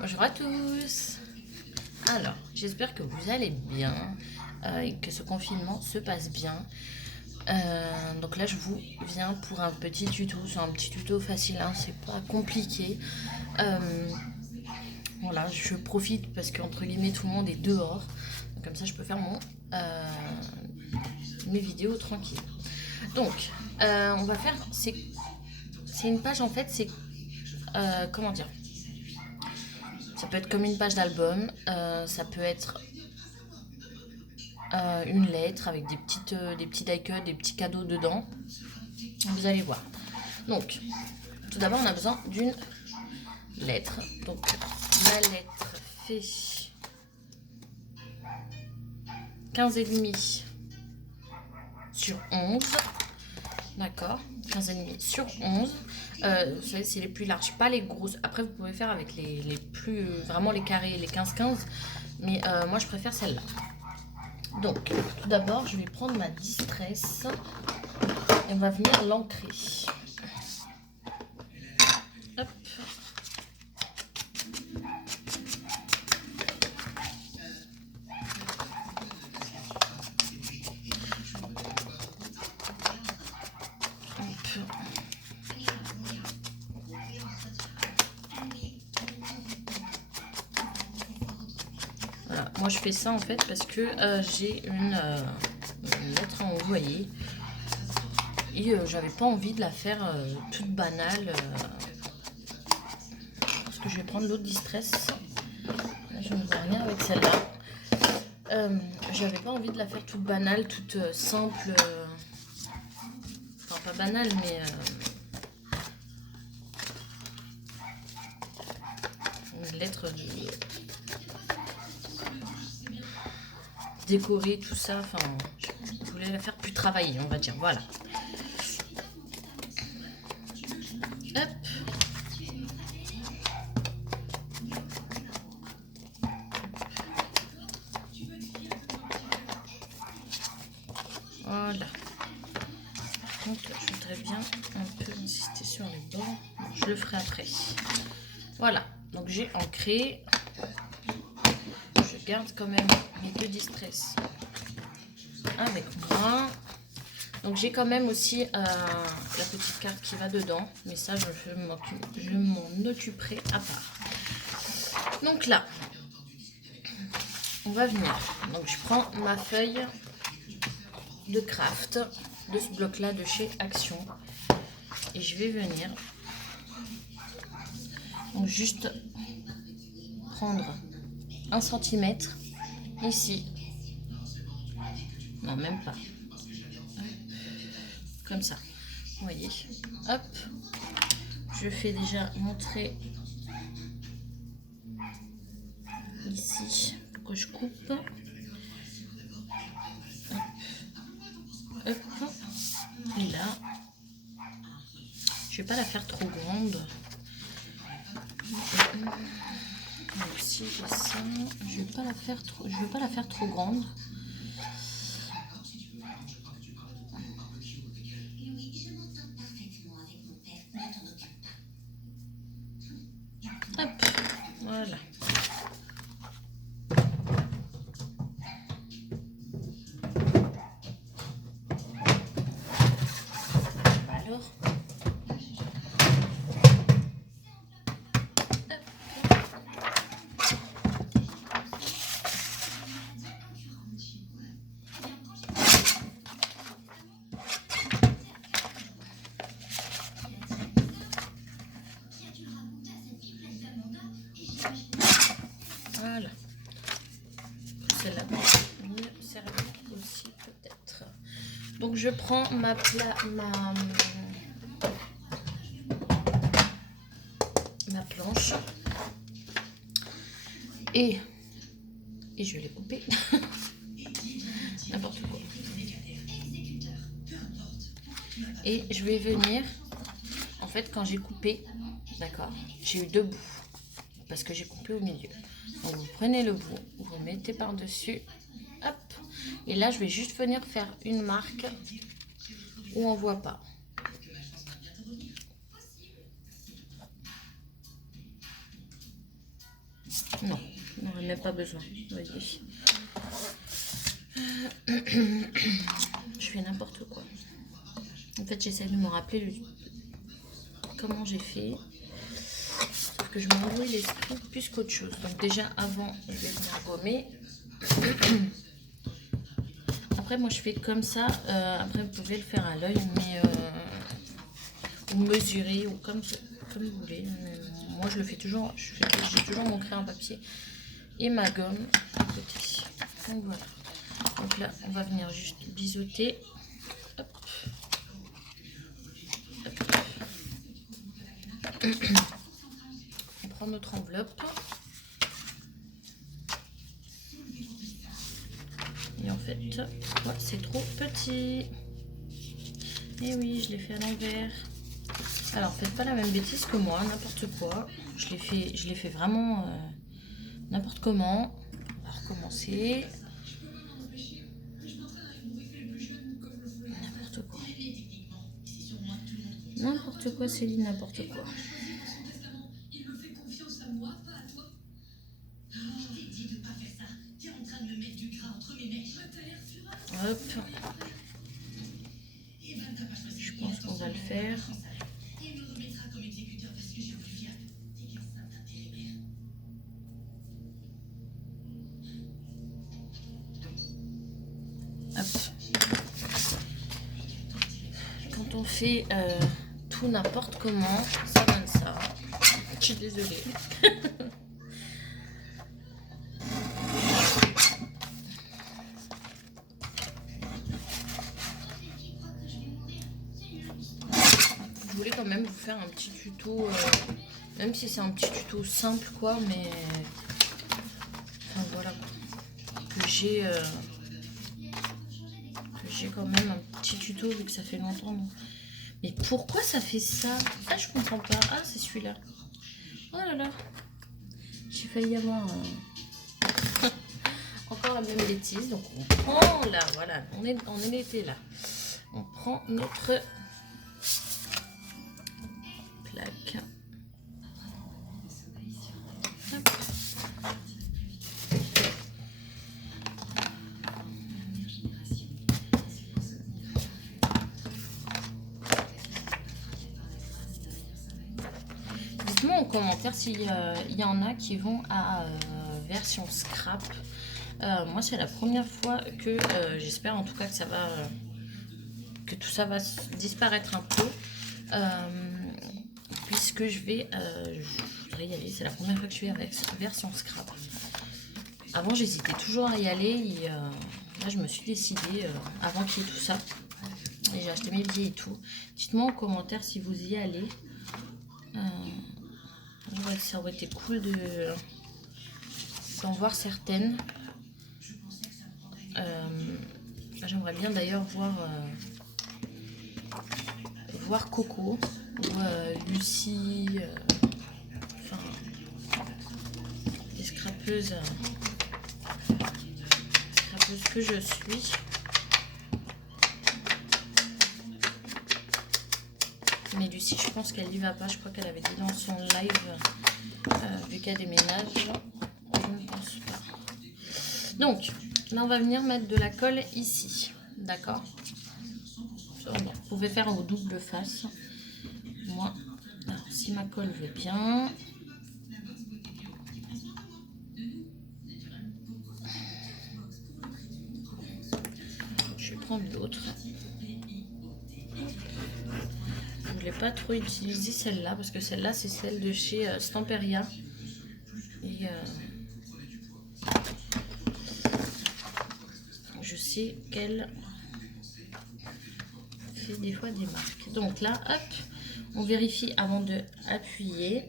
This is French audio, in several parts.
Bonjour à tous. Alors, j'espère que vous allez bien et que ce confinement se passe bien. Donc là, je vous viens pour un petit tuto. C'est un petit tuto facile, hein, c'est pas compliqué. Voilà, je profite parce qu'entre guillemets, tout le monde est dehors. Donc, comme ça, je peux faire mes vidéos tranquilles. Donc, on va faire... C'est une page, en fait, c'est... comment dire? Ça peut être comme une page d'album, ça peut être une lettre avec des petits die-cuts, des petits cadeaux dedans. Vous allez voir. Donc, tout d'abord, on a besoin d'une lettre. Donc, la lettre fait 15,5 sur 11. D'accord, 15,5 sur 11. Vous savez, c'est les plus larges, pas les grosses. Après, vous pouvez faire avec les plus... vraiment les carrés, les 15-15. Mais moi, je préfère celle-là. Donc, tout d'abord, je vais prendre ma distress et on va venir l'ancrer. Hop. Voilà. Moi, je fais ça en fait parce que j'ai une lettre à envoyer et j'avais pas envie de la faire toute banale. Parce que je vais prendre l'autre distress. Là, je ne vois rien avec celle-là. J'avais pas envie de la faire toute banale, toute simple. Enfin, pas banale, mais une lettre décorée, tout ça. Enfin, je voulais la faire plus travaillée, on va dire. Voilà. Hop. Voilà. Par contre, je voudrais bien un peu insister sur les bords. Je le ferai après. Voilà. Donc j'ai ancré. Je garde quand même mes deux distress avec moi. Donc j'ai quand même aussi la petite carte qui va dedans. Mais ça, je m'en occuperai à part. Donc là, on va venir. Donc je prends ma feuille de craft de ce bloc là de chez Action et je vais venir donc juste prendre 1 cm ici, non même pas, comme ça, vous voyez, hop, je fais déjà montrer ici que je coupe, hop, hop, et là je vais pas la faire trop grande. Donc si j'ai ça, je vais pas la faire trop grande. Hop, voilà. Alors, voilà. Celle-là peut me servir aussi peut-être. Donc je prends ma planche et je vais les couper. N'importe quoi. Et je vais venir, en fait quand j'ai coupé, d'accord, j'ai eu 2 bouts parce que j'ai coupé au milieu. Donc vous prenez le bout, vous le mettez par-dessus, hop, et là je vais juste venir faire une marque où on voit pas. Non, on n'en a même pas besoin. Voyez. Je fais n'importe quoi. En fait, j'essaie de me rappeler comment j'ai fait. Sauf que je m'embrouille l'esprit plus qu'autre chose. Donc déjà, avant, je vais venir gommer. Après, moi, je fais comme ça. Après, vous pouvez le faire à l'œil, mais ou mesurer, ou comme vous voulez. Mais moi, je le fais toujours. J'ai toujours mon crayon papier et ma gomme à côté. Donc voilà. Donc là, on va venir juste biseauter. Hop. Hop. On prend notre enveloppe. Et en fait, ouais, c'est trop petit. Et oui, je l'ai fait à l'envers. Alors, faites pas la même bêtise que moi, n'importe quoi. Je l'ai fait vraiment n'importe comment. On va recommencer. N'importe quoi. N'importe quoi, Céline, n'importe quoi. Hop. Je pense qu'on va le faire. Hop. Quand on fait tout n'importe comment, ça donne ça. Je suis désolée. Je voulais quand même vous faire un petit tuto, même si c'est un petit tuto simple quoi, mais enfin voilà, que j'ai quand même un petit tuto vu que ça fait longtemps. Donc. Mais pourquoi ça fait ça? Ah, je comprends pas. Ah, c'est celui-là. Oh là là, j'ai failli avoir encore la même bêtise. Donc on prend là, voilà, on était là. On prend notre plaque. Hop. Dites-moi en commentaire s'il y en a qui vont à version scrap. Moi, c'est la première fois que j'espère en tout cas que ça va, que tout ça va disparaître un peu, puisque je voudrais y aller. C'est la première fois que je suis avec version scrap. Avant, j'hésitais toujours à y aller. Et, là, je me suis décidée avant qu'il y ait tout ça. Et j'ai acheté mes billets et tout. Dites-moi en commentaire si vous y allez. Ouais, ça aurait été cool d'en voir certaines. J'aimerais bien d'ailleurs voir Coco ou Lucie, enfin des scrapeuses que je suis. Mais Lucie, je pense qu'elle y va pas. Je crois qu'elle avait dit dans son live, vu qu'elle déménage. Je ne pense pas. Donc, là, on va venir mettre de la colle ici. D'accord? Vous pouvez faire au double face. Moi, alors, si ma colle veut bien. Je vais prendre l'autre. Je ne voulais pas trop utiliser celle-là parce que celle-là, c'est celle de chez Stamperia. Et je sais qu'elle fait des fois des marques. Donc là, hop, on vérifie avant de appuyer.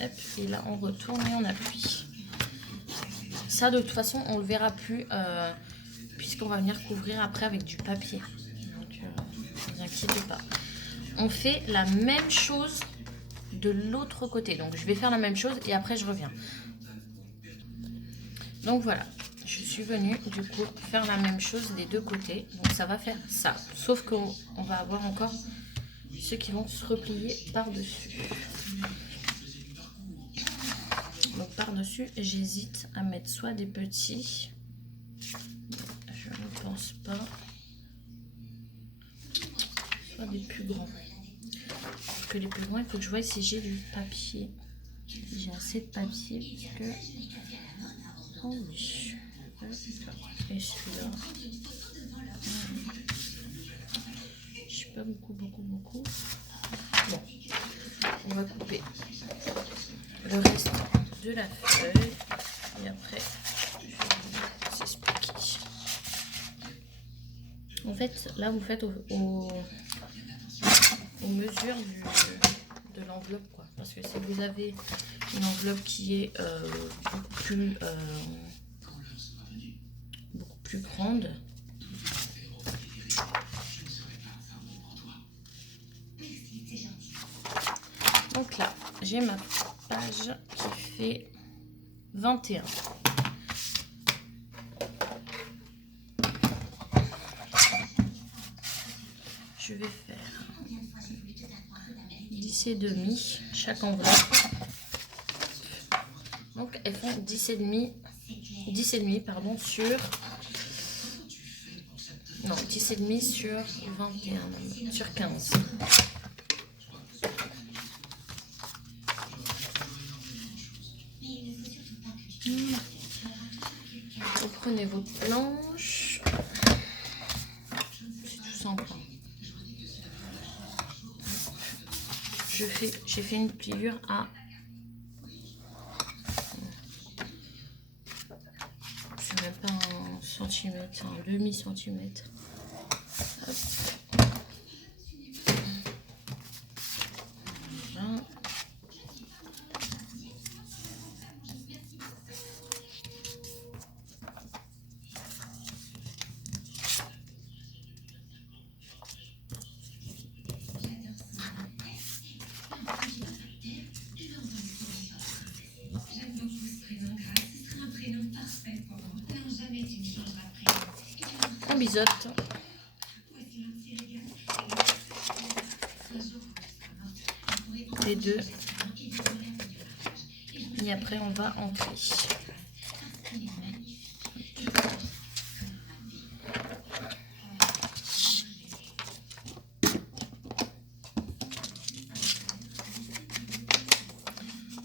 Hop, et là, on retourne et on appuie. Ça, de toute façon, on ne le verra plus puisqu'on va venir couvrir après avec du papier. Donc, ne vous inquiétez pas. On fait la même chose de l'autre côté. Donc, je vais faire la même chose et après, je reviens. Donc, voilà. Je suis venue, du coup, faire la même chose des deux côtés. Donc, ça va faire ça. Sauf qu'on va avoir encore ceux qui vont se replier par-dessus. Donc, par-dessus, j'hésite à mettre soit des petits, je ne pense pas, soit des plus grands. Parce que les plus grands, il faut que je voie si j'ai du papier. J'ai assez de papier parce que... Oh oui. Et celui-là. Je sais pas beaucoup. Bon, on va couper le reste de la feuille et après je vais vous expliquer. En fait, là vous faites aux mesures de l'enveloppe, quoi. Parce que si vous avez une enveloppe qui est beaucoup plus grande, donc là j'ai ma page qui fait 21. Je vais faire 10,5 chaque enveloppe. Donc elles font 10,5 pardon, sur... Non, 10,5 sur 21, sur 15. Vous prenez vos planches. C'est tout simple. J'ai fait une pliure à... C'est même pas un centimètre, un demi-centimètre. Voilà. On biseaute. Les deux. Et après on va ancrer.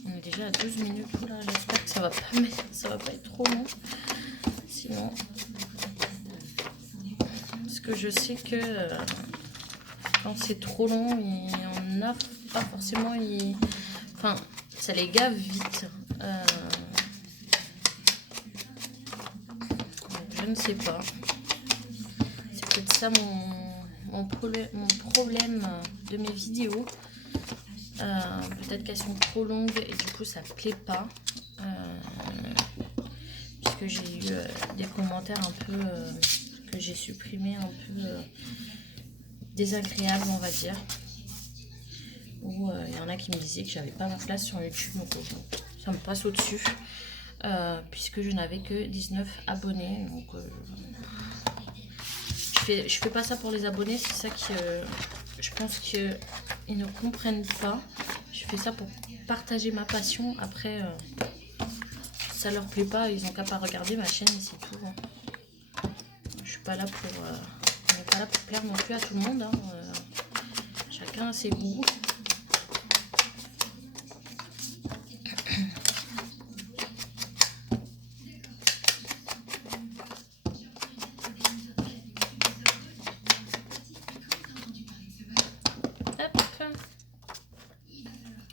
On est déjà à 12 minutes. Là, j'espère que ça va pas être trop long. Sinon, parce que je sais que quand c'est trop long, il y en a pas forcément. Enfin, ça les gave vite. Je ne sais pas. C'est peut-être ça mon problème de mes vidéos. Peut-être qu'elles sont trop longues et du coup ça plaît pas. Puisque j'ai eu des commentaires un peu que j'ai supprimés, un peu désagréables, on va dire. Où il y en a qui me disaient que j'avais pas ma place sur YouTube. Donc ça me passe au-dessus. Puisque je n'avais que 19 abonnés. Donc je fais pas ça pour les abonnés. C'est ça que je pense qu'ils ne comprennent pas. Je fais ça pour partager ma passion. Après, ça leur plaît pas, ils n'ont qu'à pas regarder ma chaîne et c'est tout. Je suis pas là pour, on n'est pas là pour plaire non plus à tout le monde. Chacun a ses goûts.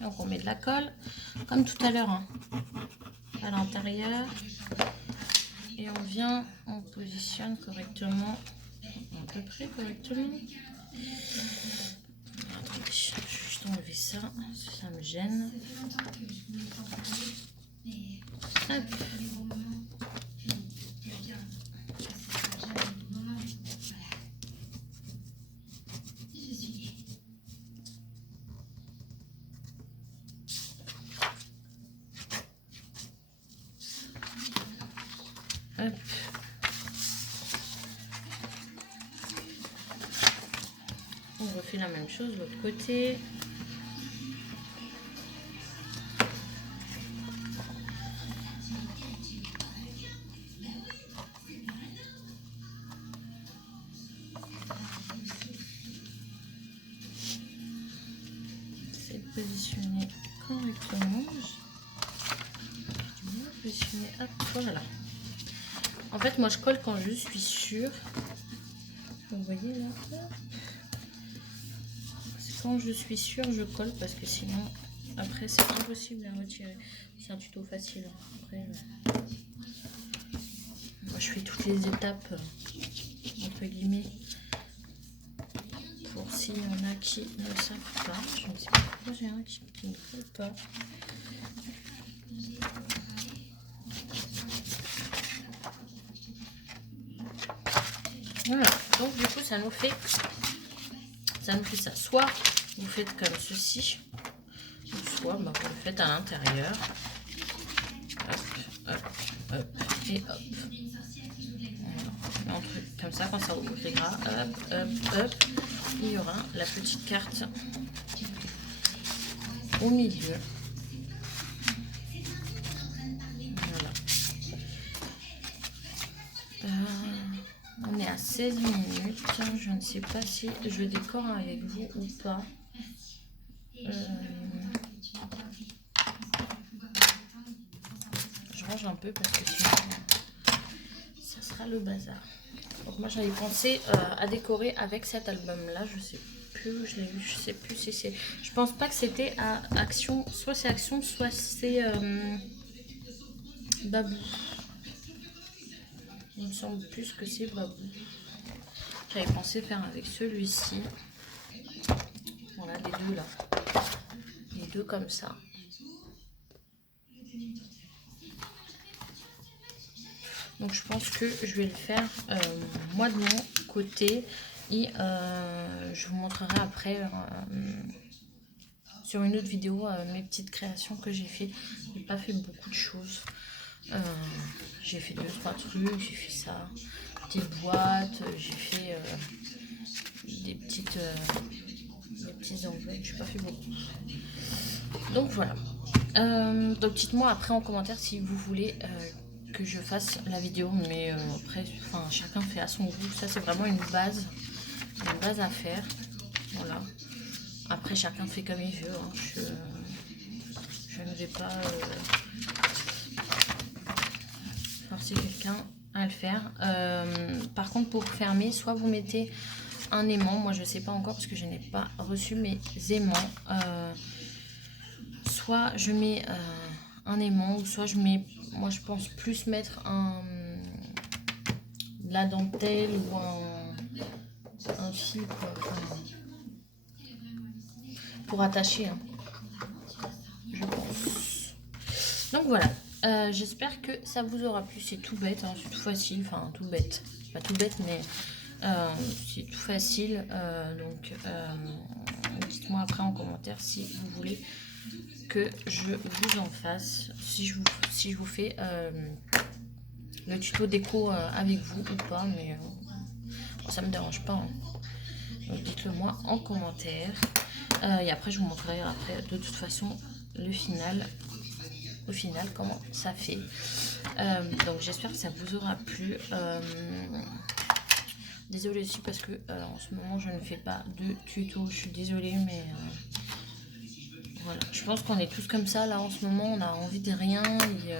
Donc on met de la colle, comme tout à l'heure, à l'intérieur. Et on positionne correctement, à peu près correctement. Attendez, je vais juste enlever ça, ça me gêne. Hop. Hop. On refait la même chose de l'autre côté. positionner correctement. Je vais bien positionner. Hop, voilà. En fait, moi je colle quand je suis sûre. Vous voyez là. C'est quand je suis sûre, je colle parce que sinon, après, c'est impossible à retirer. C'est un tuto facile. Après, moi je fais toutes les étapes, entre guillemets. Pour s'il y en a qui ne savent pas. Je ne sais pas pourquoi j'ai un qui ne colle pas. Voilà, donc du coup ça nous fait ça. Soit vous faites comme ceci, soit bah, vous le faites à l'intérieur. Hop, hop, hop, et hop. Voilà. Un truc comme ça, quand ça ouvrira, hop, hop, hop, il y aura la petite carte au milieu. Voilà. On est à 16 minutes. Je ne sais pas si je décore avec vous ou pas. Je range un peu parce que sinon ça sera le bazar. Donc moi j'avais pensé à décorer avec cet album là. Je sais plus où je l'ai vu. Je sais plus si c'est. Je pense pas que c'était à Action. Soit c'est Action, soit c'est Babou. Il me semble plus que c'est Babou. J'avais pensé faire avec celui-ci. Voilà, les deux là. Les deux comme ça. Donc je pense que je vais le faire moi de mon côté. Et je vous montrerai après sur une autre vidéo mes petites créations que j'ai fait. J'ai pas fait beaucoup de choses. J'ai fait 2-3 trucs, j'ai fait ça, des boîtes, j'ai fait des petits enveloppes, j'ai pas fait beaucoup. Donc voilà. Donc dites-moi après en commentaire si vous voulez que je fasse la vidéo, mais après, enfin, chacun fait à son goût. Ça c'est vraiment une base à faire. Voilà. Après chacun fait comme il veut. Hein. Je ne vais pas forcer quelqu'un à le faire. Par contre, pour fermer, soit vous mettez un aimant. Moi, je sais pas encore parce que je n'ai pas reçu mes aimants. Soit je mets un aimant, ou soit je mets, moi je pense plus mettre de la dentelle ou un fil quoi, enfin, pour attacher. Hein, je pense. Donc voilà. J'espère que ça vous aura plu. C'est tout bête, hein, c'est tout facile, enfin tout bête, pas tout bête mais c'est tout facile. Donc dites-moi après en commentaire si vous voulez que je vous en fasse, si je vous fais le tuto déco avec vous ou pas, mais bon, ça me dérange pas. Hein. Donc dites-le moi en commentaire. Et après je vous montrerai après de toute façon le final. Au final comment ça fait. Donc j'espère que ça vous aura plu. Désolée aussi parce que en ce moment je ne fais pas de tuto, je suis désolée mais voilà, je pense qu'on est tous comme ça là en ce moment, on a envie de rien et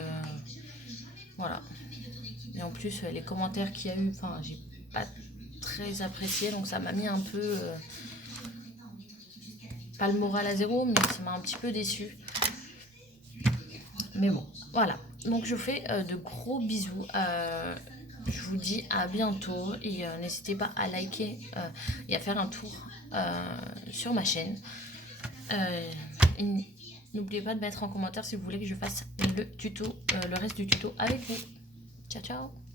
voilà. Et en plus les commentaires qu'il y a eu, enfin j'ai pas très apprécié, donc ça m'a mis un peu pas le moral à zéro, mais ça m'a un petit peu déçu. Mais bon, voilà. Donc je vous fais de gros bisous. Je vous dis à bientôt et n'hésitez pas à liker et à faire un tour sur ma chaîne. N'oubliez pas de mettre en commentaire si vous voulez que je fasse le tuto, le reste du tuto avec vous. Ciao ciao.